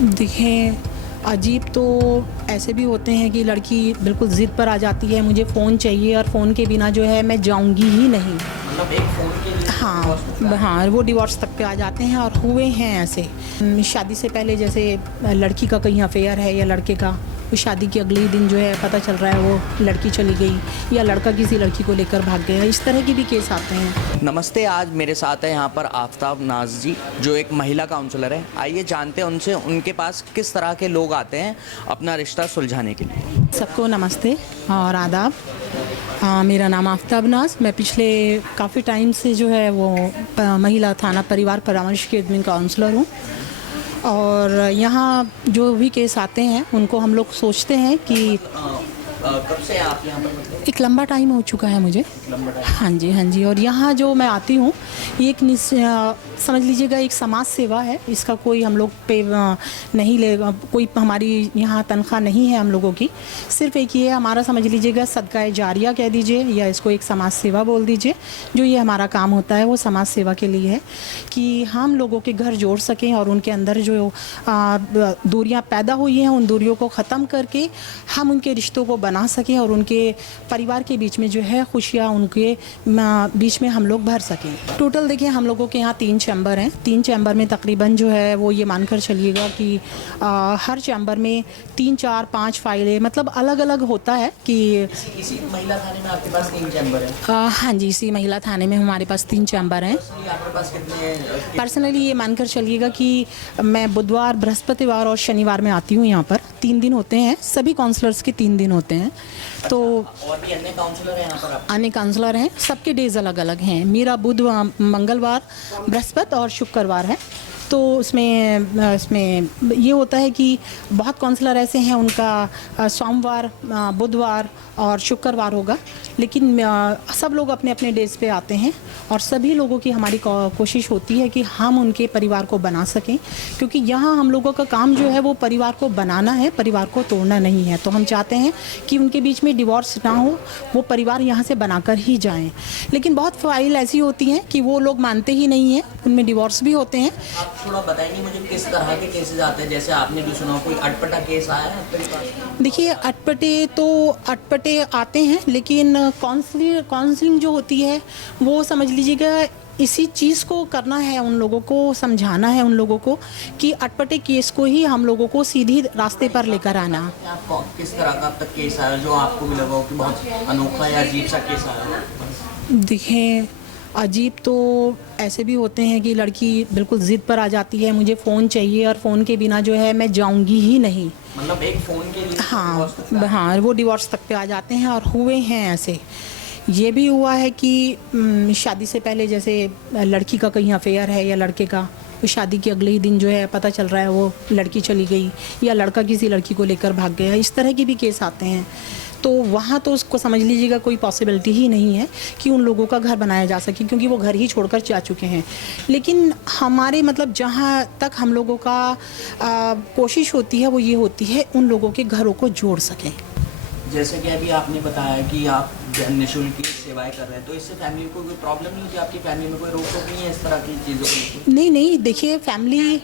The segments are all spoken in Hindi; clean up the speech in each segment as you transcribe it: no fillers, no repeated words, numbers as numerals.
देखें, अजीब तो ऐसे भी होते हैं कि लड़की बिल्कुल ज़िद पर आ जाती है, मुझे फ़ोन चाहिए और फ़ोन के बिना जो है मैं जाऊंगी ही नहीं। मतलब एक फ़ोन के लिए हाँ, वो डिवोर्स तक पे आ जाते हैं और हुए हैं ऐसे। शादी से पहले जैसे लड़की का कहीं अफेयर है या लड़के का, तो शादी के अगले ही दिन जो है पता चल रहा है वो लड़की चली गई या लड़का किसी लड़की को लेकर भाग गया। इस तरह की भी केस आते हैं। नमस्ते, आज मेरे साथ है यहाँ पर आफ्ताब नाज जी, जो एक महिला काउंसलर है। आइए जानते हैं उनसे उनके पास किस तरह के लोग आते हैं अपना रिश्ता सुलझाने के लिए। सबको नमस्ते और आदाब। मेरा नाम आफ्ताब नाज। मैं पिछले काफ़ी टाइम से जो है वो महिला थाना परिवार परामर्श की एडमिन काउंसलर हूँ। और यहाँ जो भी केस आते हैं उनको हम लोग सोचते हैं कि कब से आप यहाँ पर? मतलब एक लंबा टाइम हो चुका है मुझे। हाँ जी, हाँ जी। और यहाँ जो मैं आती हूँ ये एक समझ लीजिएगा एक समाज सेवा है। इसका कोई हम लोग पे नहीं लेगा, कोई हमारी यहाँ तनख्वाह नहीं है हम लोगों की। सिर्फ एक ये हमारा समझ लीजिएगा सदका जारिया कह दीजिए या इसको एक समाज सेवा बोल दीजिए। जो ये हमारा काम होता है वो समाज सेवा के लिए है कि हम लोगों के घर जोड़ सकें और उनके अंदर जो दूरियाँ पैदा हुई हैं उन दूरियों को ख़त्म करके हम उनके रिश्तों को बना सकें और उनके परिवार के बीच में जो है खुशियाँ उनके बीच में हम लोग भर सकें। टोटल देखिए हम लोगों के यहाँ 3 चैम्बर हैं। 3 चैम्बर में तकरीबन जो है वो ये मानकर चलिएगा कि हर चैम्बर में 3, 4, 5 फाइलें मतलब अलग अलग होता है कि इसी महिला थाने में आपके पास 3 चैम्बर है? हाँ जी, इसी महिला थाने में हमारे पास 3 चैम्बर हैं। आपके पास कितने? पर्सनली ये मानकर चलिएगा कि मैं बुधवार, बृहस्पतिवार और शनिवार में आती हूँ यहाँ पर। 3 दिन होते हैं, सभी काउंसलर्स के 3 दिन होते हैं। तो और भी अन्य काउंसलर हैं यहाँ पर? आप अन्य काउंसलर हैं, सबके डेज अलग अलग हैं। मेरा बुध, मंगलवार, बृहस्पति और शुक्रवार है। तो इसमें ये होता है कि बहुत काउंसलर ऐसे हैं उनका सोमवार, बुधवार और शुक्रवार होगा, लेकिन सब लोग अपने अपने डेज पे आते हैं और सभी लोगों की हमारी कोशिश होती है कि हम उनके परिवार को बना सकें, क्योंकि यहाँ हम लोगों का काम जो है वो परिवार को बनाना है, परिवार को तोड़ना नहीं है। तो हम चाहते हैं कि उनके बीच में डिवोर्स ना हो, वो परिवार यहाँ से बनाकर ही जाएँ। लेकिन बहुत फाइल ऐसी होती हैं कि वो लोग मानते ही नहीं हैं, उनमें डिवोर्स भी होते हैं। थोड़ा बताएंगे मुझे किस तरह के केसेस आते हैं? जैसे आपने भी सुना, कोई अटपटा केस आया है आपके पास? देखिए, अटपटे आते हैं, लेकिन काउंसलिंग जो होती है वो समझ लीजिएगा इसी चीज़ को करना है, उन लोगों को समझाना है, उन लोगों को कि अटपटे केस को ही हम लोगों को सीधी रास्ते पर लेकर आना। आपको किस तरह का अब तक केस आया जो आपको भी लगा हो कि बहुत अनोखा या अजीब सा केस आया? देखें, अजीब तो ऐसे भी होते हैं कि लड़की बिल्कुल ज़िद पर आ जाती है, मुझे फ़ोन चाहिए और फ़ोन के बिना जो है मैं जाऊंगी ही नहीं। मतलब एक फ़ोन के लिए? हाँ, वो डिवोर्स तक पे आ जाते हैं और हुए हैं ऐसे। ये भी हुआ है कि शादी से पहले जैसे लड़की का कहीं अफेयर है या लड़के का, तो शादी के अगले ही दिन जो है पता चल रहा है वो लड़की चली गई या लड़का किसी लड़की को लेकर भाग गया। इस तरह की भी केस आते हैं। तो वहाँ तो उसको समझ लीजिएगा कोई पॉसिबिलिटी ही नहीं है कि उन लोगों का घर बनाया जा सके, क्योंकि वो घर ही छोड़कर जा चुके हैं। लेकिन हमारे मतलब जहाँ तक हम लोगों का कोशिश होती है वो ये होती है उन लोगों के घरों को जोड़ सकें। जैसे कि अभी आपने बताया कि आप निःशुल्क की सेवाएं कर रहे हैं, तो इससे फैमिली को कोई प्रॉब्लम नहीं होती? आपकी फैमिली में कोई रोक टोक नहीं है इस तरह की चीज़ों को? नहीं, देखिए फैमिली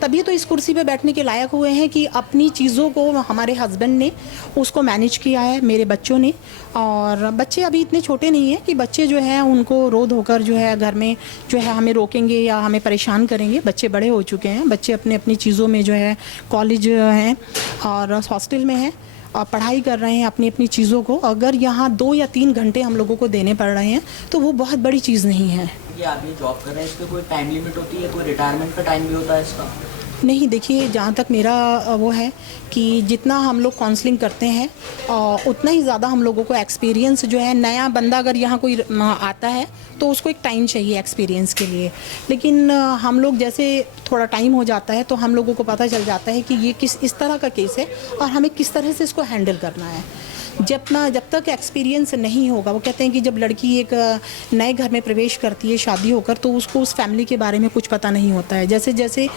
तभी तो इस कुर्सी पे बैठने के लायक हुए हैं कि अपनी चीज़ों को हमारे हस्बैंड ने उसको मैनेज किया है, मेरे बच्चों ने। और बच्चे अभी इतने छोटे नहीं हैं कि बच्चे जो हैं उनको रो धोकर जो है घर में जो है हमें रोकेंगे या हमें परेशान करेंगे। बच्चे बड़े हो चुके हैं, बच्चे अपने अपनी चीज़ों में जो है कॉलेज हैं और हॉस्टल में हैं और पढ़ाई कर रहे हैं अपनी अपनी चीज़ों को। अगर यहाँ 2 या 3 घंटे हम लोगों को देने पड़ रहे हैं तो वो बहुत बड़ी चीज़ नहीं है। कि आप ये जॉब कर रहे हैं, इसमें कोई टाइम लिमिट होती है? कोई रिटायरमेंट का टाइम भी होता है इसका? नहीं, देखिए जहाँ तक मेरा वो है कि जितना हम लोग काउंसलिंग करते हैं उतना ही ज़्यादा हम लोगों को एक्सपीरियंस जो है, नया बंदा अगर यहाँ कोई आता है तो उसको एक टाइम चाहिए एक्सपीरियंस के लिए। लेकिन हम लोग जैसे थोड़ा टाइम हो जाता है तो हम लोगों को पता चल जाता है कि ये इस तरह का केस है और हमें किस तरह से इसको हैंडल करना है। जब तक एक्सपीरियंस नहीं होगा, वो कहते हैं कि जब लड़की एक नए घर में प्रवेश करती है शादी होकर, तो उसको उस फैमिली के बारे में कुछ पता नहीं होता है। जैसे जैसे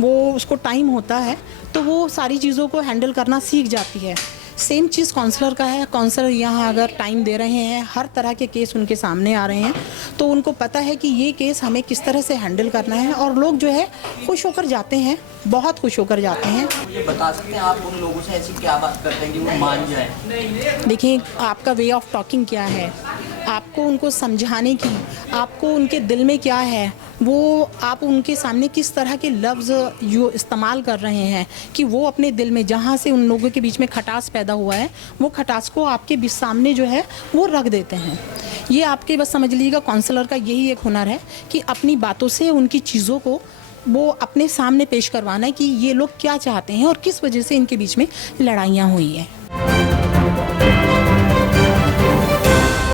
वो उसको टाइम होता है तो वो सारी चीज़ों को हैंडल करना सीख जाती है। सेम चीज़ काउंसलर का है। काउंसलर यहाँ अगर टाइम दे रहे हैं, हर तरह के केस उनके सामने आ रहे हैं, तो उनको पता है कि ये केस हमें किस तरह से हैंडल करना है, और लोग जो है खुश होकर जाते हैं, बहुत खुश होकर जाते हैं। ये बता सकते हैं आप उन लोगों से ऐसी क्या बात करते हैं कि वो मान जाए? देखिए, आपका वे ऑफ टॉकिंग क्या है, आपको उनको समझाने की, आपको उनके दिल में क्या है, वो आप उनके सामने किस तरह के लफ्ज़ जो इस्तेमाल कर रहे हैं कि वो अपने दिल में जहाँ से उन लोगों के बीच में खटास पैदा हुआ है, वो खटास को आपके बीच सामने जो है वो रख देते हैं। ये आपके बस समझ लीजिएगा काउंसलर का यही एक हुनर है कि अपनी बातों से उनकी चीज़ों को वो अपने सामने पेश करवाना है कि ये लोग क्या चाहते हैं और किस वजह से इनके बीच में लड़ाइयाँ हुई हैं।